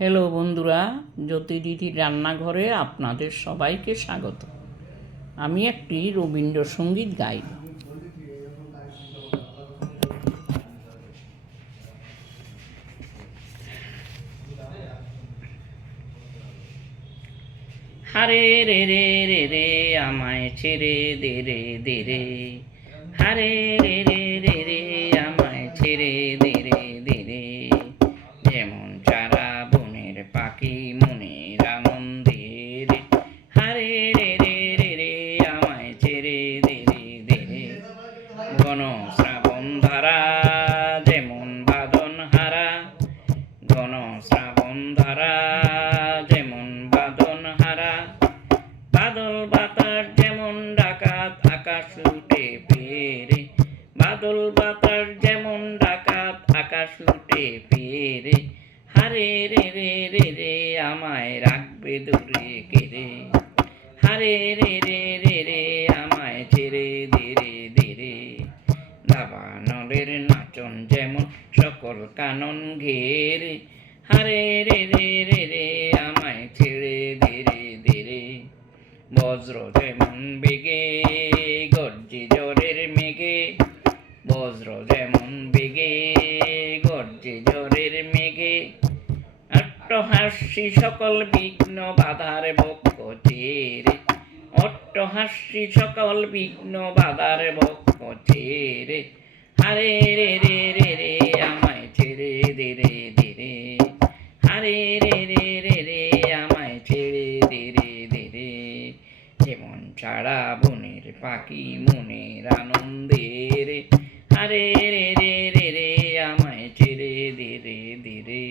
Hello বন্ধুরা, জ্যোতিদিদির রান্নাঘরে আপনাদের সবাইকে স্বাগত। আমি একটি রবীন্দ্রসঙ্গীত গাইব। হারে রে রে রে রে আমায় ছেড়ে দে রে দে রে, হারে রে রে রে রে আমায় ছেড়ে দে রে দে রে। যেমন চারা বনের পাখি মনের আনন্দের, হারে রে রে রে রে আমায় ছেড়ে দে রে দে রে। ঘন শ্রাবণ ধারা যেমন বাঁধন হারা, ঘন শ্রাবণ ধারা যেমন বাঁধন হারা। বাদল বাতাস যেমন ডাকাত আকাশ লুটে পেরে, বাদল বাতাস যেমন ডাকাত আকাশ লুটে পেরে। হারে রে রে রে রে আমায় রাখবে দূরে কেড়ে, হারে রে রে রে রে আমায় ছেড়ে দে রে দে রে। দাবানলের নাচন যেমন সকল কানন ঘেরে, হারে রে রে রে রে আমায় ছেড়ে দে রে দে রে। বজ্র যেমন বেগে গর্জে ঝড়ের মেঘে, বজ্র যেমন বেগে গর্জে ঝড়ের মেঘে। অট্টহাস্যি সকল বিঘ্ন বাধার বক্ষ চেরে, অট্টহাস্যি সকল বিঘ্ন বাধার বক্ষ চেরে। হারে রে রে রে রে আমায় ছেড়ে দে রে দে রে, হারে রে রে রে রে আমায় ছেড়ে দে রে দে রে। যেমন ছাড়া বনের পাখি মনের আনন্দের, হারে রে রে রে রে আমায় ছেড়ে দে রে দে রে।